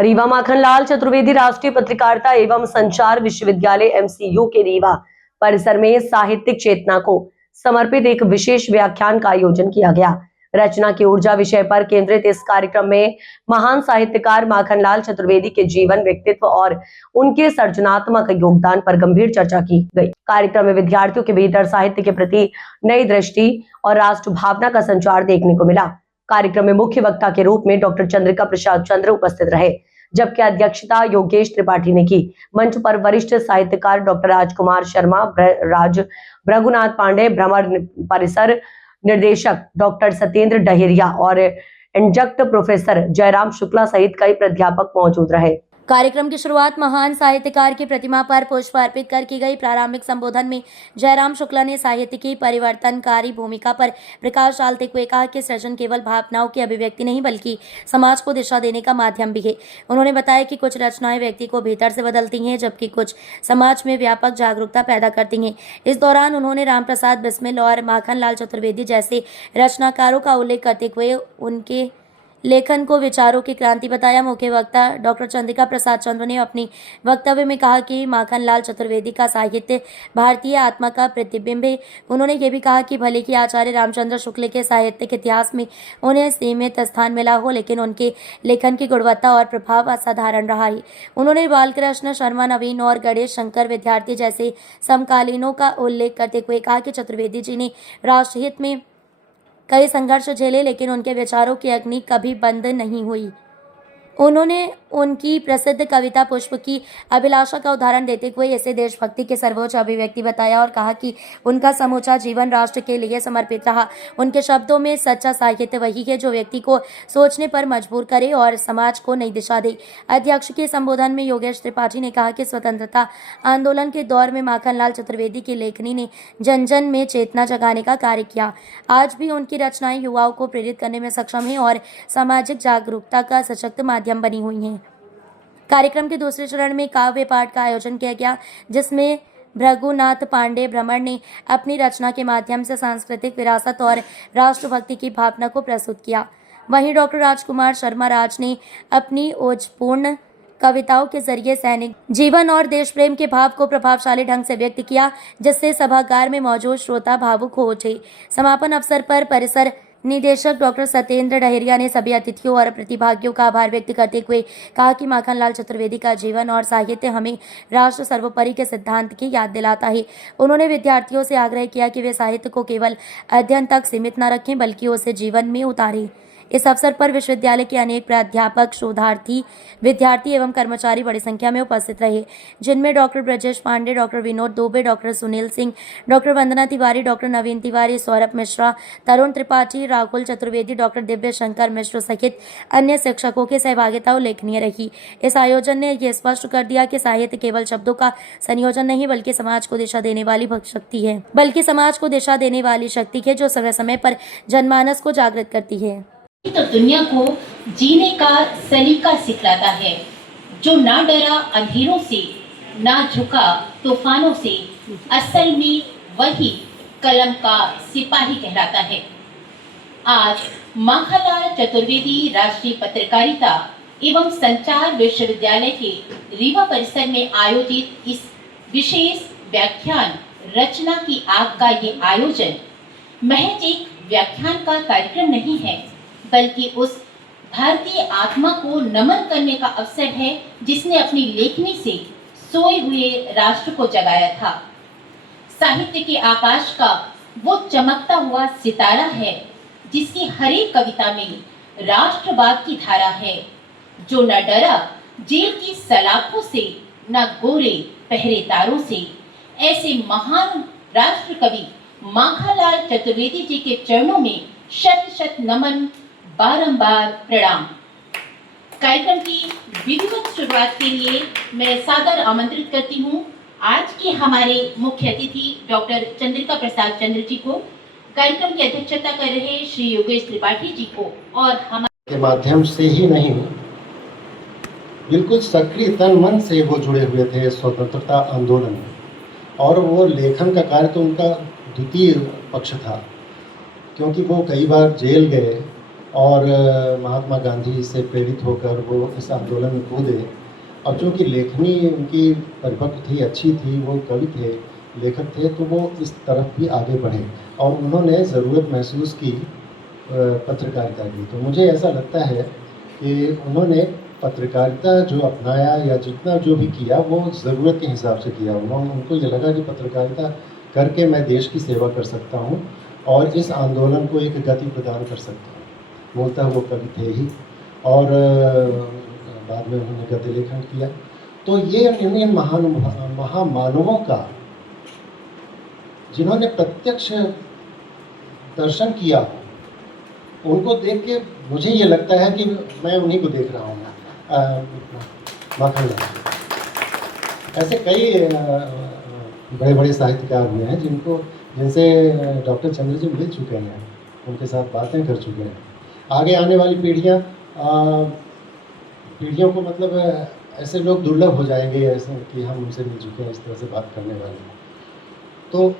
रीवा माखनलाल चतुर्वेदी राष्ट्रीय पत्रकारिता एवं संचार विश्वविद्यालय एमसीयू के रीवा परिसर में साहित्यिक चेतना को समर्पित एक विशेष व्याख्यान का आयोजन किया गया। रचना की ऊर्जा विषय पर केंद्रित इस कार्यक्रम में महान साहित्यकार माखनलाल चतुर्वेदी के जीवन, व्यक्तित्व और उनके सर्जनात्मक योगदान पर गंभीर चर्चा की गई। कार्यक्रम में विद्यार्थियों के भीतर साहित्य के प्रति नई दृष्टि और राष्ट्र भावना का संचार देखने को मिला। कार्यक्रम में मुख्य वक्ता के रूप में डॉक्टर चंद्रिका प्रसाद चंद्र उपस्थित रहे, जबकि अध्यक्षता योगेश त्रिपाठी ने की। मंच पर वरिष्ठ साहित्यकार डॉक्टर राजकुमार शर्मा, रघुनाथ पांडे, भ्रमर परिसर निर्देशक डॉक्टर सत्येंद्र डहेरिया और एडजंक्ट प्रोफेसर जयराम शुक्ला सहित कई प्राध्यापक मौजूद रहे। कार्यक्रम की शुरुआत महान साहित्यकार की प्रतिमा पर पुष्प अर्पित कर की गई। प्रारंभिक संबोधन में जयराम शुक्ला ने साहित्य की परिवर्तनकारी भूमिका पर प्रकाश डालते हुए कहा कि सृजन केवल भावनाओं की अभिव्यक्ति नहीं बल्कि समाज को दिशा देने का माध्यम भी है। उन्होंने बताया कि कुछ रचनाएं व्यक्ति को भीतर से बदलती हैं, जबकि कुछ समाज में व्यापक जागरूकता पैदा करती हैं। इस दौरान उन्होंने राम प्रसाद बिस्मिल और माखनलाल चतुर्वेदी जैसे रचनाकारों का उल्लेख करते हुए उनके लेखन को विचारों की क्रांति बताया। मुख्य वक्ता डॉक्टर चंद्रिका प्रसाद चंद्र ने अपनी वक्तव्य में कहा कि माखनलाल चतुर्वेदी का साहित्य भारतीय आत्मा का प्रतिबिंब है। उन्होंने ये भी कहा कि भले ही आचार्य रामचंद्र शुक्ल के साहित्यिक इतिहास में उन्हें सीमित स्थान मिला हो, लेकिन उनके लेखन की गुणवत्ता और प्रभाव असाधारण रहा है। उन्होंने बालकृष्ण शर्मा, नवीन और गणेश शंकर विद्यार्थी जैसे समकालीनों का उल्लेख करते हुए कहा कि चतुर्वेदी जी ने राष्ट्रहित में कई संघर्ष झेले, लेकिन उनके विचारों की अग्नि कभी बंद नहीं हुई। उन्होंने उनकी प्रसिद्ध कविता पुष्प की अभिलाषा का उदाहरण देते हुए इसे देशभक्ति के सर्वोच्च अभिव्यक्ति बताया और कहा कि उनका समूचा जीवन राष्ट्र के लिए समर्पित रहा। उनके शब्दों में सच्चा साहित्य वही है जो व्यक्ति को सोचने पर मजबूर करे और समाज को नई दिशा दे। अध्यक्ष के संबोधन में योगेश त्रिपाठी ने कहा कि स्वतंत्रता आंदोलन के दौर में माखनलाल चतुर्वेदी की लेखनी ने जन जन में चेतना जगाने का कार्य किया। आज भी उनकी रचनाएं युवाओं को प्रेरित करने में सक्षम हैं और सामाजिक जागरूकता का सशक्त माध्यम बनी हुई हैं। कार्यक्रम के दूसरे चरण में काव्य पाठ का आयोजन किया गया, जिसमें रघुनाथ पांडे भ्रमर ने अपनी रचना के माध्यम से सांस्कृतिक विरासत और राष्ट्रभक्ति की भावना को प्रस्तुत किया। वहीं डॉक्टर राजकुमार शर्मा राज ने अपनी ओजपूर्ण कविताओं के जरिए सैनिक जीवन और देश प्रेम के भाव को प्रभावशाली ढंग से व्यक्त किया, जिससे सभागार में मौजूद श्रोता भावुक हो उठे। समापन अवसर पर परिसर निदेशक डॉक्टर सत्येंद्र डहेरिया ने सभी अतिथियों और प्रतिभागियों का आभार व्यक्त करते हुए कहा कि माखनलाल चतुर्वेदी का जीवन और साहित्य हमें राष्ट्र सर्वोपरि के सिद्धांत की याद दिलाता है। उन्होंने विद्यार्थियों से आग्रह किया कि वे साहित्य को केवल अध्ययन तक सीमित न रखें बल्कि उसे जीवन में उतारें। इस अवसर पर विश्वविद्यालय के अनेक प्राध्यापक, शोधार्थी, विद्यार्थी एवं कर्मचारी बड़ी संख्या में उपस्थित रहे, जिनमें doctor Brajesh Pandey, doctor Vinod Dubey, doctor Sunil Singh, doctor Vandana Tiwari, doctor Naveen Tiwari, Saurabh Mishra, Tarun Tripathi, Rahul Chaturvedi, doctor Divya Shankar मिश्र सहित अन्य शिक्षकों की सहभागिता उल्लेखनीय रही। इस आयोजन ने यह स्पष्ट कर दिया कि साहित्य केवल शब्दों का संयोजन नहीं बल्कि समाज को दिशा देने वाली शक्ति है, जो समय समय पर जनमानस को जागृत करती है। तो दुनिया को जीने का सलीका सिखलाता है, जो ना डरा अंधेरों से, ना झुका तूफानों से, असल में वही कलम का सिपाही कहलाता है। आज माखनलाल चतुर्वेदी राष्ट्रीय पत्रकारिता एवं संचार विश्वविद्यालय के रीवा परिसर में आयोजित इस विशेष व्याख्यान रचना की आग का ये आयोजन महज एक व्याख्यान का कार्यक्रम नहीं है, बल्कि उस भारतीय आत्मा को नमन करने का अवसर है जिसने अपनी लेखनी से सोए हुए राष्ट्र को जगाया था। साहित्य के आकाश का वो चमकता हुआ सितारा है जिसकी हर एक कविता में राष्ट्रवाद की धारा है, जो न डरा जेल की सलाखों से, न गोरे पहरेदारों से। ऐसे महान राष्ट्र कवि माखनलाल चतुर्वेदी जी के चरणों में शत शत नमन, बारंबार प्रणाम। कार्यक्रम की विधिवत शुरुआत के लिए मैं सादर आमंत्रित करती हूँ आज के हमारे मुख्य अतिथि डॉक्टर चंद्रिका प्रसाद चंद्र जी को, कार्यक्रम की अध्यक्षता कर रहे श्री योगेश त्रिपाठी जी को, और हमारे के माध्यम से ही नहीं, बिल्कुल सक्रिय तन मन से वो जुड़े हुए थे स्वतंत्रता आंदोलन में, और वो लेखन का कार्य तो उनका द्वितीय पक्ष था, क्योंकि वो कई बार जेल गए और महात्मा गांधी से प्रेरित होकर वो इस आंदोलन में कूदे। और चूँकि लेखनी उनकी परिपक्व थी, अच्छी थी, वो कवि थे, लेखक थे, तो वो इस तरफ भी आगे बढ़े और उन्होंने ज़रूरत महसूस की पत्रकारिता की। तो मुझे ऐसा लगता है कि उन्होंने पत्रकारिता जो अपनाया या जितना जो भी किया वो ज़रूरत के हिसाब से किया। उनको ये लगा कि पत्रकारिता करके मैं देश की सेवा कर सकता हूँ और इस आंदोलन को एक गति प्रदान कर सकता हूँ। मूलतः वो कवि थे ही और बाद में उन्होंने गद्य लेखन किया। तो ये इन महामानवों का, जिन्होंने प्रत्यक्ष दर्शन किया, उनको देख के मुझे ये लगता है कि मैं उन्हीं को देख रहा हूँ। माखनलाल ऐसे कई बड़े बड़े साहित्यकार हुए हैं जिनसे डॉक्टर चंद्र जी मिल चुके हैं, उनके साथ बातें कर चुके हैं। आगे आने वाली पीढ़ियों को मतलब ऐसे लोग दुर्लभ हो जाएंगे ऐसे कि हम उनसे मिल चुके हैं, इस तरह से बात करने वाले। तो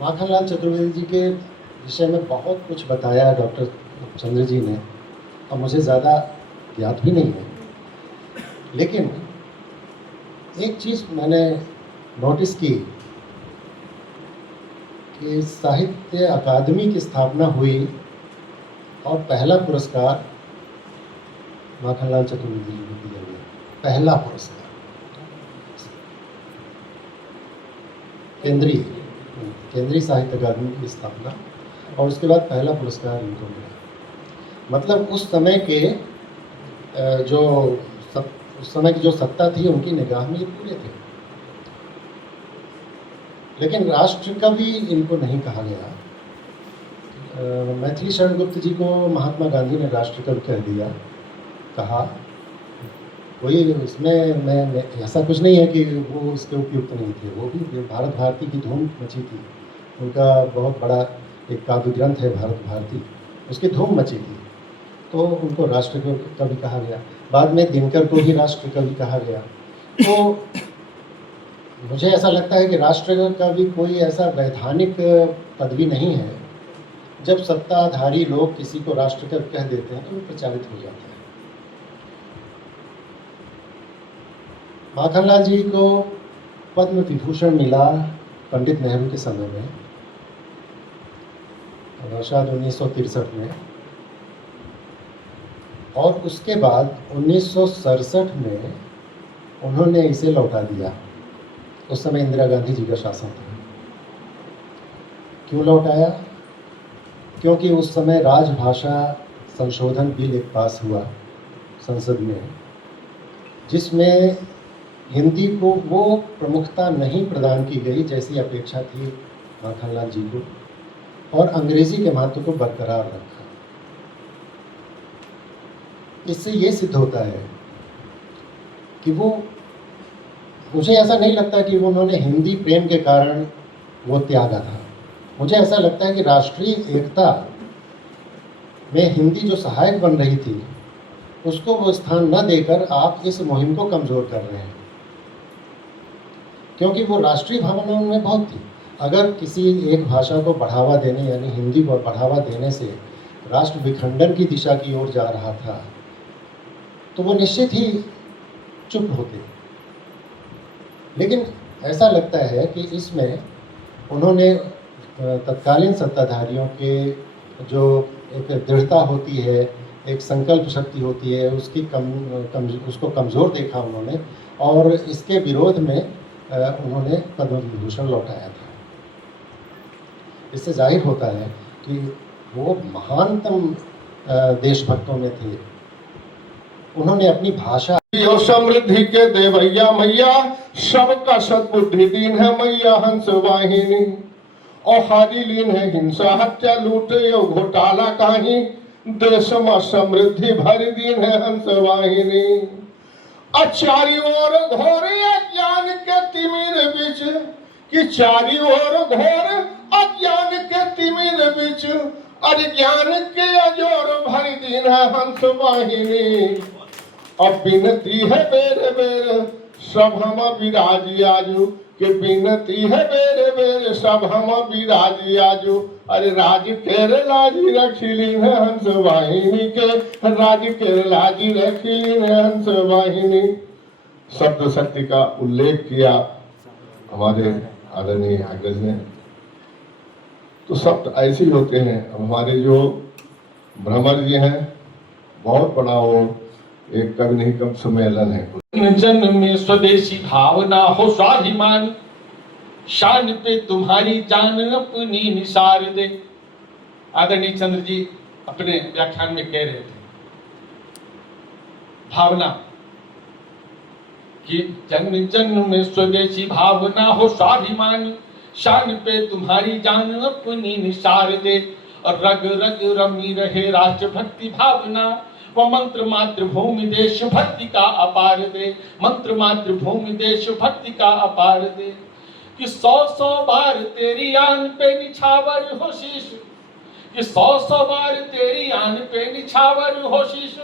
माखनलाल चतुर्वेदी जी के विषय में बहुत कुछ बताया डॉक्टर चंद्र जी ने और मुझे ज़्यादा याद भी नहीं है, लेकिन एक चीज़ मैंने नोटिस की कि साहित्य अकादमी की स्थापना हुई और पहला पुरस्कार माखनलाल चतुर्वेदी जी को दिया गया। पहला पुरस्कार केंद्रीय साहित्य अकादमी की स्थापना और उसके बाद पहला पुरस्कार इनको मिला। मतलब उस समय की जो सत्ता थी उनकी निगाह में ये पूरे थे। लेकिन राष्ट्र कवि इनको नहीं कहा गया। मैथिली शरण गुप्त जी को महात्मा गांधी ने राष्ट्र कवि कह दिया, कहा। कोई इसमें मैं ऐसा कुछ नहीं है कि वो इसके उपयुक्त नहीं थे। वो भी भारत भारती की धूम मची थी। उनका बहुत बड़ा एक काव्य ग्रंथ है भारत भारती, उसकी धूम मची थी, तो उनको राष्ट्र कवि कहा गया। बाद में दिनकर को भी राष्ट्र कवि कहा गया। तो मुझे ऐसा लगता है कि राष्ट्र कवि कोई ऐसा वैधानिक पदवी नहीं है। जब सत्ताधारी लोग किसी को राष्ट्र कवि कह देते हैं तो वो प्रचारित हो जाता है। माखनलाल जी को पद्म विभूषण मिला पंडित नेहरू के समय में, शायद 1963 में, और उसके बाद 1967 में उन्होंने इसे लौटा दिया। उस समय इंदिरा गांधी जी का शासन था। क्यों लौटाया? क्योंकि उस समय राजभाषा संशोधन बिल एक पास हुआ संसद में, जिसमें हिंदी को वो प्रमुखता नहीं प्रदान की गई जैसी अपेक्षा थी माखनलाल जी को, और अंग्रेजी के महत्व को बरकरार रखा। इससे ये सिद्ध होता है कि वो, मुझे ऐसा नहीं लगता कि उन्होंने हिंदी प्रेम के कारण वो त्यागा था। मुझे ऐसा लगता है कि राष्ट्रीय एकता में हिंदी जो सहायक बन रही थी उसको वो स्थान न देकर आप इस मुहिम को कमज़ोर कर रहे हैं, क्योंकि वो राष्ट्रीय भावना उनमें बहुत थी। अगर किसी एक भाषा को बढ़ावा देने, यानी हिंदी को बढ़ावा देने से राष्ट्र विखंडन की दिशा की ओर जा रहा था, तो वो निश्चित ही चुप होते। लेकिन ऐसा लगता है कि इसमें उन्होंने तत्कालीन सत्ताधारियों के जो एक दृढ़ता होती है, एक संकल्प शक्ति होती है, उसको कमज़ोर देखा उन्होंने, और इसके विरोध में उन्होंने पद्म विभूषण लौटाया था। इससे जाहिर होता है कि वो महानतम देशभक्तों में थे। उन्होंने अपनी भाषा और समृद्धि के देवैया मैया, सबका सद्बुद्धि दीन है मैया हंस वाहिनी। और हारी लीन है हिंसा हत्या लूट और घोटाला काही, देश में समृद्धि भरी दीन है हंस वाहिनी। चारी ओर घोर अज्ञान के तिमिर बिच, कि चारी ओर घोर अज्ञान के तिमिर बिच, अज्ञान के अजोर भरी दीन है हंस वाहिनी। अब विनती है बेर बेर सब हम विराजी आजू, कि बिनती है बेरे बेरे सब हम विराजी आजो। अरे राज केरला जी रखिली है हंस वाहिनी के, राज केरला जी रखिली है हंस वाहिनी। शब्द शक्ति का उल्लेख किया हमारे आदरणीय अग्रज ने। तो शब्द ऐसे ही होते हैं। अब हमारे जो भ्रमर जी हैं, बहुत बड़ा वो एक कवि नहीं कम सम्मेलन है। जन्म में स्वदेशी भावना हो स्वाभिमान, शान पे तुम्हारी जान अपनी निसार दे। आदरणीय चंद्र जी अपने व्याख्यान में कह रहे थे भावना कि जन्म जन्म में स्वदेशी भावना हो स्वाभिमान, शान पे तुम्हारी जान अपनी निसार दे। और रग रग रमी रहे राष्ट्रभक्ति भावना, वो मंत्र मातृभूमि देश भक्ति का अपार दे। मंत्र मातृभूमि देश भक्ति का अपार दे। कि 100 बार तेरी आन पे निछावर हो शीश, कि 100 बार तेरी आन पे निछावर हो शीश।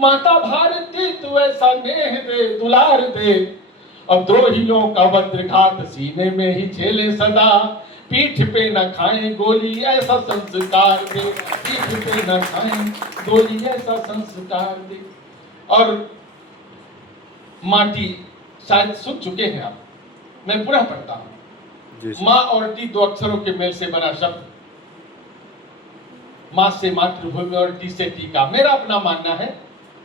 माता भारती तू ऐसा नेह दे दुलार दे। अब द्रोहियों का वज्रघात सीने में ही झेले सदा, पीठ पे न खाएं गोली ऐसा संस्कार दे। पीठ पे न खाएं गोली ऐसा संस्कार दे। और माटी शायद सुन चुके हैं आप, मैं पुनः पढ़ता हूं। माँ और टी दो अक्षरों के मेल से बना शब्द। माँ से मातृभूमि और टी से टीका। मेरा अपना मानना है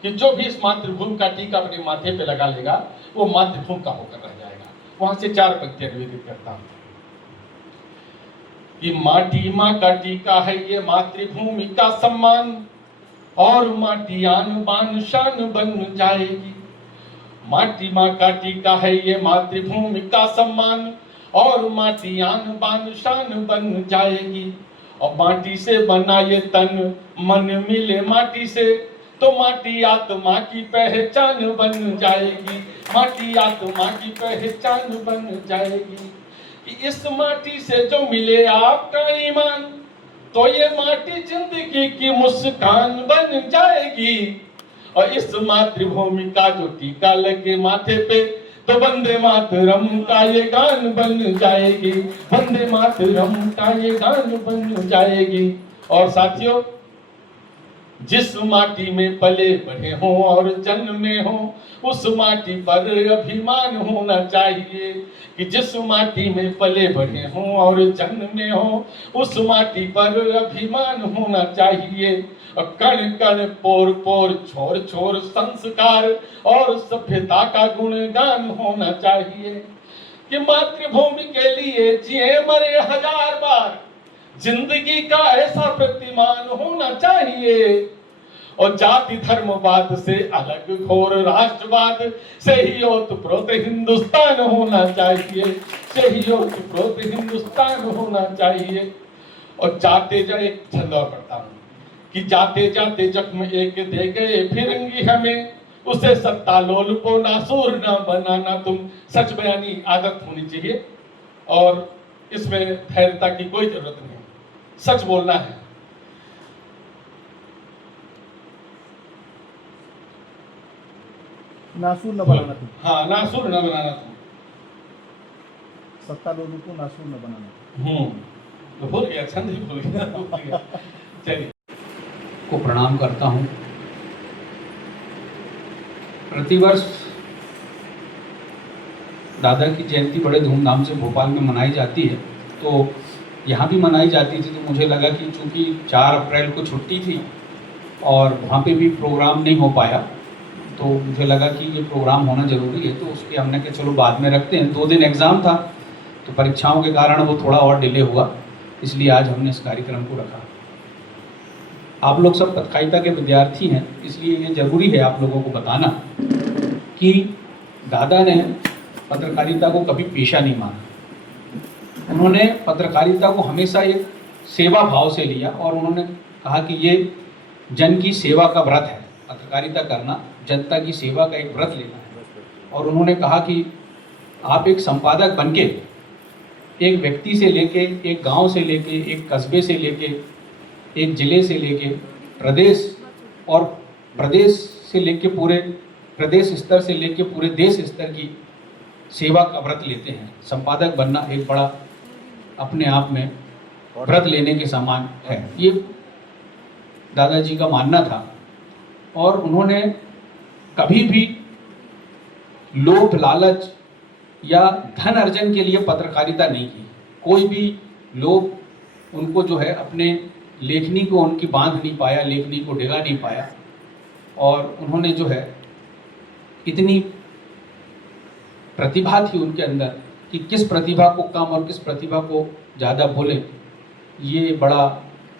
कि जो भी इस मातृभूमि का टीका अपने माथे पे लगा लेगा वो मातृभूमि का होकर रह जाएगा। वहां से 4 पंक्तियां निवेदित करता हूं कि माटी माँ का टीका है ये मातृभूमि का सम्मान, और माटी आन बान शान बन जाएगी। माटी माँ का टीका है ये मातृभूमि का सम्मान, और माटी आन बान शान बन जाएगी। और माटी से बना ये तन मन मिले माटी से, तो माटी आत्मा की पहचान बन जाएगी। माटी आत्मा की पहचान बन जाएगी। कि इस माटी से जो मिले आपका ईमान, तो ये माटी जिंदगी की मुस्कान बन जाएगी। और इस मातृभूमि का जो टीका लगे माथे पे, तो वंदे मातरम का ये गान बन जाएगी। वंदे मातरम का ये गान बन जाएगी। और साथियों, जिस माटी में पले बढ़े हों और जन्मे हों, उस माटी पर अभिमान होना चाहिए। कि जिस माटी में पले बढ़े हों और जन्मे हों, उस माटी पर अभिमान होना चाहिए। और कण कण पोर पोर छोर छोर संस्कार और सभ्यता का गुणगान होना चाहिए। कि मातृभूमि के लिए जिए मरे 1000 बार, जिंदगी का ऐसा प्रतिमान होना चाहिए। और जाति धर्मवाद से अलग घोर राष्ट्रवाद से ही ओतप्रोत हिंदुस्तान होना चाहिए। से ही ओतप्रोत हिंदुस्तान होना चाहिए। और जाते जाए छंद और पढ़ता हूं कि जाते जाते जख्म एक दे गए फिरंगी हमें, उसे सत्ता लोल को नासूर न बनाना तुम। सच बयानी आदत होनी चाहिए और इसमें धैर्यता की कोई जरूरत नहीं, सच बोलना है। नासूर न बनाना तुम। हाँ, नासूर न बनाना तुम। सत्ता लोगों को नासूर न बनाना। तो भूल गया, छंद ही भूल गया। चलिए, को प्रणाम करता हूँ। प्रतिवर्ष दादा की जयंती बड़े धूमधाम से भोपाल में मनाई जाती है, तो यहाँ भी मनाई जाती थी। तो मुझे लगा कि चूँकि 4 अप्रैल को छुट्टी थी और वहाँ पे भी प्रोग्राम नहीं हो पाया, तो मुझे लगा कि ये प्रोग्राम होना ज़रूरी है। तो उसके हमने कहा चलो बाद में रखते हैं। 2 दिन एग्ज़ाम था, तो परीक्षाओं के कारण वो थोड़ा और डिले हुआ, इसलिए आज हमने इस कार्यक्रम को रखा। आप लोग सब पत्रकारिता के विद्यार्थी हैं, इसलिए ये ज़रूरी है आप लोगों को बताना कि दादा ने पत्रकारिता को कभी पेशा नहीं माना। उन्होंने पत्रकारिता को हमेशा एक सेवा भाव से लिया और उन्होंने कहा कि ये जन की सेवा का व्रत है। पत्रकारिता करना जनता की सेवा का एक व्रत लेना है। और उन्होंने कहा कि आप एक संपादक बनके एक व्यक्ति से लेके, एक गांव से लेके, एक कस्बे से लेके, एक ज़िले से लेके प्रदेश और प्रदेश से लेके पूरे प्रदेश स्तर से लेके पूरे देश स्तर की सेवा का व्रत लेते हैं। संपादक बनना एक बड़ा अपने आप में व्रत लेने के समान है, ये दादाजी का मानना था। और उन्होंने कभी भी लोभ लालच या धन अर्जन के लिए पत्रकारिता नहीं की। कोई भी लोग उनको जो है अपने लेखनी को उनकी बांध नहीं पाया, लेखनी को डिगा नहीं पाया। और उन्होंने जो है इतनी प्रतिभा थी उनके अंदर कि किस प्रतिभा को कम और किस प्रतिभा को ज़्यादा बोले, ये बड़ा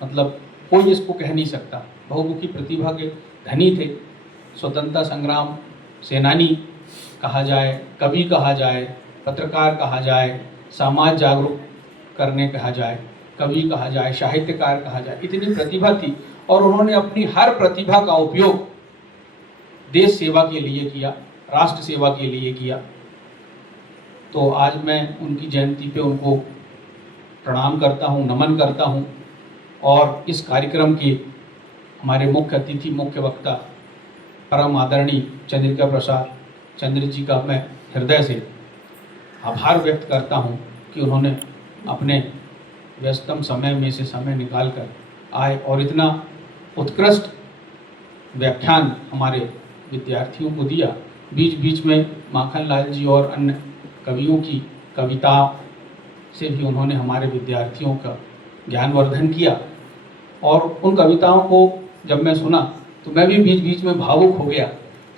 मतलब कोई इसको कह नहीं सकता। बहुमुखी प्रतिभा के धनी थे। स्वतंत्रता संग्राम सेनानी कहा जाए, कवि कहा जाए, पत्रकार कहा जाए, समाज जागरूक करने कहा जाए, कवि कहा जाए, साहित्यकार कहा जाए, इतनी प्रतिभा थी। और उन्होंने अपनी हर प्रतिभा का उपयोग देश सेवा के लिए किया, राष्ट्र सेवा के लिए किया। तो आज मैं उनकी जयंती पे उनको प्रणाम करता हूँ, नमन करता हूँ। और इस कार्यक्रम के हमारे मुख्य अतिथि, मुख्य वक्ता परम आदरणीय चंद्रिका प्रसाद चंद्र जी का मैं हृदय से आभार व्यक्त करता हूँ कि उन्होंने अपने व्यस्तम समय में से समय निकाल कर आए और इतना उत्कृष्ट व्याख्यान हमारे विद्यार्थियों को दिया। बीच बीच में माखन लाल जी और अन्य कवियों की कविताओं से भी उन्होंने हमारे विद्यार्थियों का ज्ञानवर्धन किया। और उन कविताओं को जब मैं सुना तो मैं भी बीच बीच में भावुक हो गया।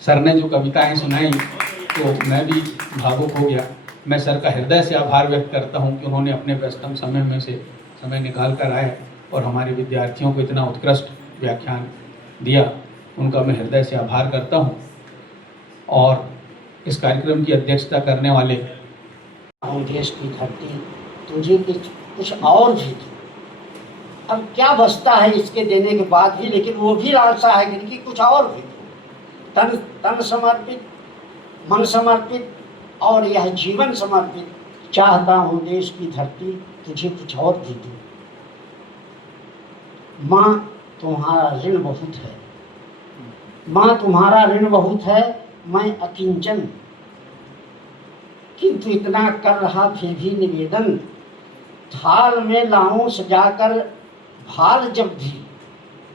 सर ने जो कविताएं सुनाई तो मैं भी भावुक हो गया। मैं सर का हृदय से आभार व्यक्त करता हूं कि उन्होंने अपने व्यस्तम समय में से समय निकाल कर आए और हमारे विद्यार्थियों को इतना उत्कृष्ट व्याख्यान दिया। उनका मैं हृदय से आभार करता हूं। और इस कार्यक्रम की अध्यक्षता करने वाले देश की धरती तुझे कुछ और भी दो। अब क्या बचता है इसके देने के बाद भी, लेकिन वो भी लालसा है कि कुछ और भी दो। तन समर्पित, मन समर्पित और यह जीवन समर्पित चाहता हूँ देश की धरती तुझे कुछ और भी दो। माँ तुम्हारा ऋण बहुत है, माँ तुम्हारा ऋण बहुत है, मैं अकिंचन, किंतु इतना कर रहा फिर भी निवेदन। थाल में लाऊं सजाकर भाल जब भी,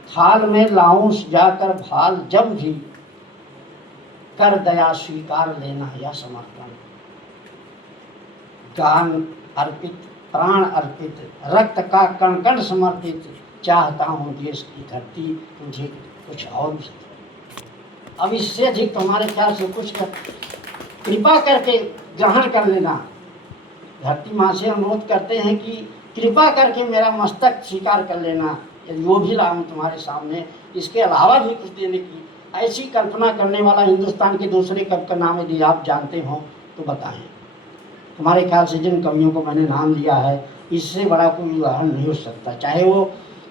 थाल में लाऊं सजाकर भाल जब भी, कर दया स्वीकार लेना या समर्पण। गान अर्पित, प्राण अर्पित, रक्त का कण कण समर्पित चाहता हूँ देश की धरती तुझे कुछ और भी। अब इससे अधिक तुम्हारे ख्याल से कुछ कर, कृपा करके ग्रहण कर लेना। धरती माँ से अनुरोध करते हैं कि कृपा करके मेरा मस्तक स्वीकार कर लेना, यदि वो भी लाऊं तुम्हारे सामने। इसके अलावा भी कुछ देने की ऐसी कल्पना करने वाला हिंदुस्तान के दूसरे कवि का नाम यदि आप जानते हो तो बताएं। तुम्हारे ख्याल से जिन कवियों को मैंने नाम लिया है इससे बड़ा कोई उदाहरण नहीं हो सकता। चाहे वो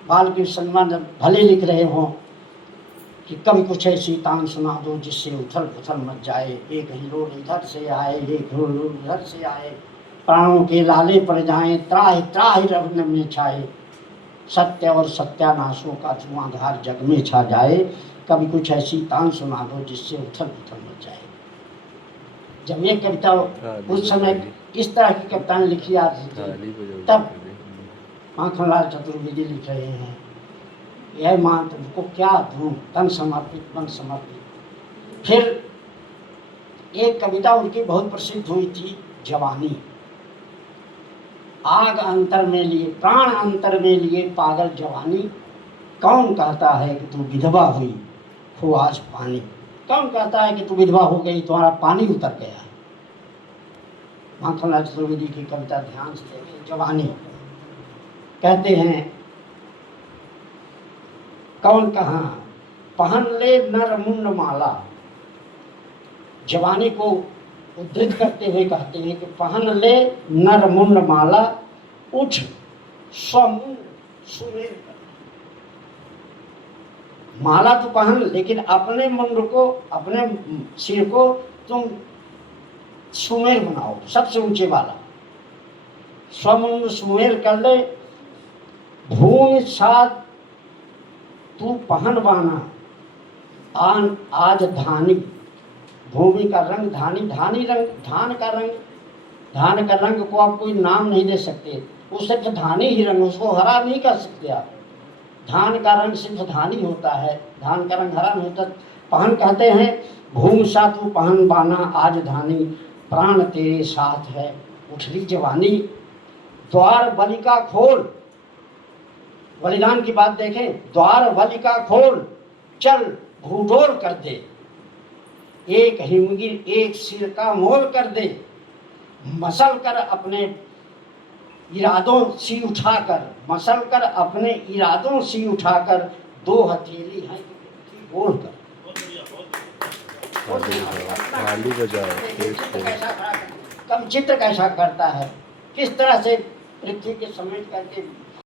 बाल के सम्मान भले लिख रहे हों कि कभी कुछ ऐसी तान सुना दो जिससे उथल पुथल मच जाए, एक हिलोर इधर से आए, एक हिलोर इधर से आए, प्राणों के लाले पड़ जाएं, त्राहि त्राहि रवन में छाए, सत्य और सत्यानाशों का धुआंधार जग में छा जाए। कभी कुछ ऐसी तान सुना दो जिससे उथल पुथल मच जाए। जब ये कविता उस समय इस तरह की कविताएं लिखी जाती थी तब माखनलाल चतुर्वेदी लिख रहे हैं, यह माँ तुमको क्या दूँ, तन समर्पित मन समर्पित। फिर एक कविता उनकी बहुत प्रसिद्ध हुई थी, जवानी। आग अंतर में लिए, प्राण अंतर में लिए पागल जवानी, कौन कहता है कि तू विधवा हुई हो आज पानी। कौन कहता है कि तू विधवा हो गई, तुम्हारा पानी उतर गया। माखनलाल चतुर्वेदी की कविता ध्यान से देखिए, जवानी। कहते हैं कौन कहाँ पहन ले नर मुंड माला। जवानी को उद्धृत करते हुए कहते हैं कि पहन ले नर मुंड माला, उठ स्वमुंड सुमेर। माला तो पहन, लेकिन अपने मुंड को, अपने सिर को तुम सुमेर बनाओ, सबसे ऊंचे वाला। स्वमुंड सुमेर कर ले, भूमि साथ तू पहन बाना, आन आज धानी भूमि का रंग धानी, धानी रंग, धान का रंग, धान का रंग को आप कोई नाम नहीं दे सकते, वो सिर्फ धानी ही रंग, उसको हरा नहीं कर सकते आप। धान का रंग सिर्फ धानी होता है, धान का रंग हरा नहीं होता। पहन कहते हैं भूम सा तू पहन बाना आज धानी, प्राण तेरे साथ है उठली जवानी। द्वार बलिका खोल, बलिदान की बात देखें, द्वार बलिका खोल चल भूडोल कर दे, एक हिमगिर एक सिर का मोल कर दे, मसल कर अपने इरादों सी उठाकर, मसल कर अपने इरादों सी उठाकर, दो हथेली हैं बोल कर। कम चित्र कैसा करता है, किस तरह से पृथ्वी के समेट करके